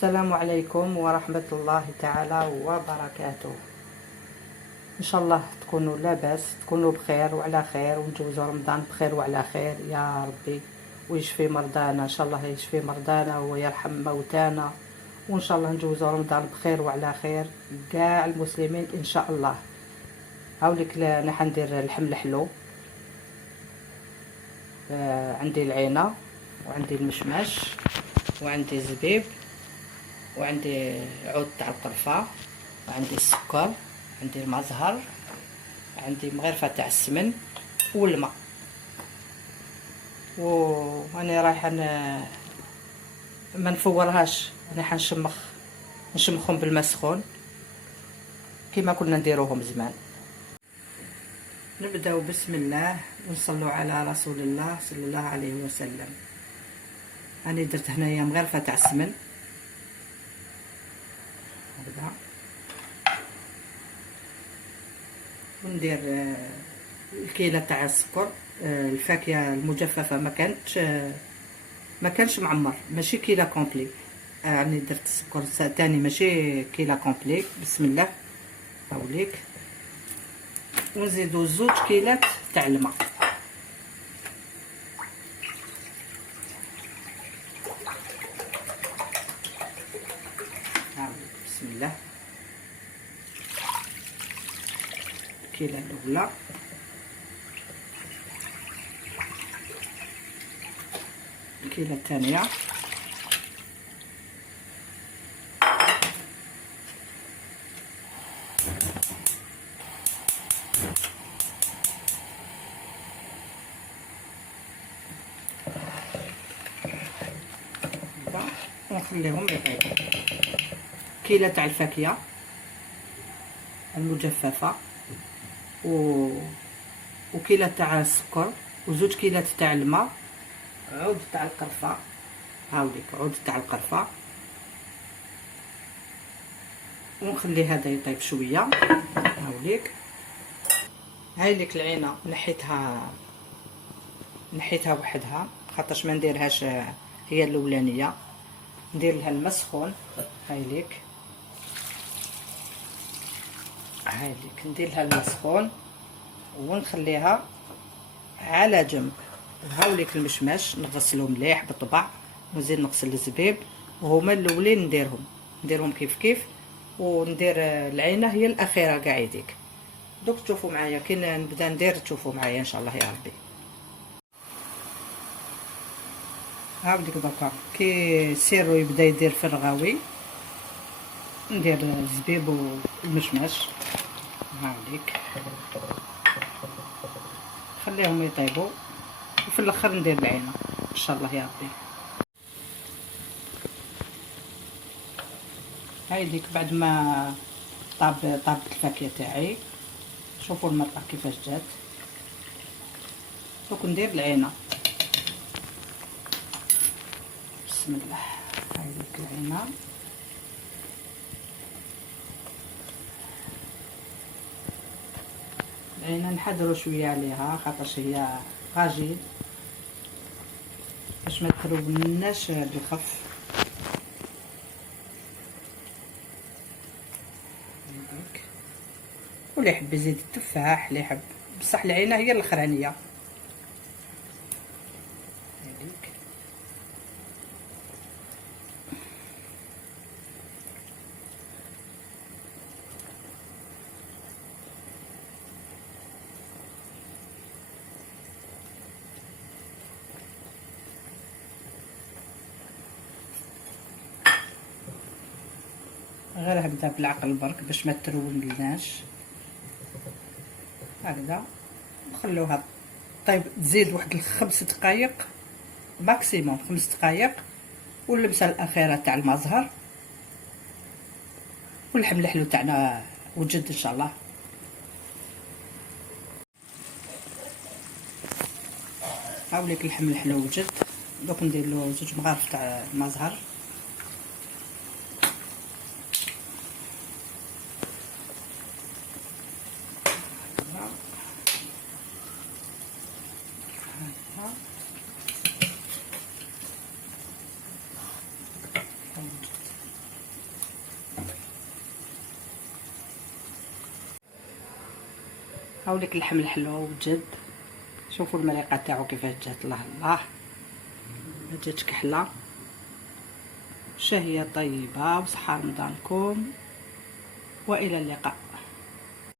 السلام عليكم ورحمة الله تعالى وبركاته. ان شاء الله تكونوا لاباس، تكونوا بخير وعلى خير، ونجوزوا رمضان بخير وعلى خير يا ربي، ويشفي مرضانا. ان شاء الله يشفي مرضانا ويرحم موتانا، وان شاء الله نجوزوا رمضان بخير وعلى خير كاع المسلمين ان شاء الله. هاوليك انا حندير اللحم الحلو. عندي العينه وعندي المشماش وعندي الزبيب وعندي عود تاع القرفه وعندي السكر، عندي الماء زهر، عندي مغرفه تاع السمن والماء. وانا رايحه ما نفورهاش، انا نشمخهم بالماء سخون كيما كنا نديروهم زمان. نبداو بسم الله ونصلوا على رسول الله صلى الله عليه وسلم. انا درت هنايا مغرفه تاع السمن هكذا، وندير الكيله تاع السكر. الفاكهه المجففه ما كانش معمر، ماشي كيله كومبلي. راني درت السكر تاني ماشي كيله كومبلي. بسم الله. هاوليك ونزيدو 2 كيلات تاع الماء. هاوليك بسم الله. الكيله الاولى، الكيله الثانيه، ونخليهم يطيبوا. كيله تاع الفاكهه المجففه وكيله تاع السكر و2 كيلات تاع الماء، عود تاع القرفه. هاوليك عود تاع القرفه، ونخلي هذا يطيب شويه. هاوليك هاي ليك العينه نحيتها وحدها خاطرش ما نديرهاش هي الاولانيه. ندير لها الماء سخون. هاي ليك ندير لها الماء سخون ونخليها على جنب. وهاوليك المشماش نغسلو مليح بالطبع، ونزيد نغسل الزبيب، وهما الاولين نديرهم كيف وندير العينه هي الاخيره كاع يديك. دوك تشوفوا معايا كي نبدا ندير، تشوفوا معايا ان شاء الله يا ربي. هاوليك دوكا كي سيرو يبدا يدير في الرغاوي ندير الزبيب والمشماش. هاوليك خليهم يطيبوا، وفي الاخر ندير العينه ان شاء الله يا ربي. هاي ديك بعد ما طابت الفاكهه تاعي، شوفوا المرقه كيفاش جات. دوك ندير العينه. بسم الله. هاي ديك العينه، العينه نحضروا شويه عليها خاطرش هي غاجيل باش ما تروبناش بالخف. واللي يحب يزيد التفاح، اللي يحب، بصح العينه هي الاخرانيه. هذيك غير هكذا بالعقل برك باش ما ترونلناش. هكذا نخلوها طيب. تزيد واحد 5 دقائق ماكسيموم، 5 دقائق، واللمسه الاخيره تاع الماء زهر، واللحم الحلو تاعنا وجد ان شاء الله. هاوليك اللحم الحلو وجد. دوك ندير له 2 مغارف تاع الماء زهر. هاوليك اللحم الحلو وجد. شوفوا المريقه تاعو كيفاش جات. الله الله، ما جاتش كحله. شهيه طيبه وصحه رمضانكم، والى اللقاء.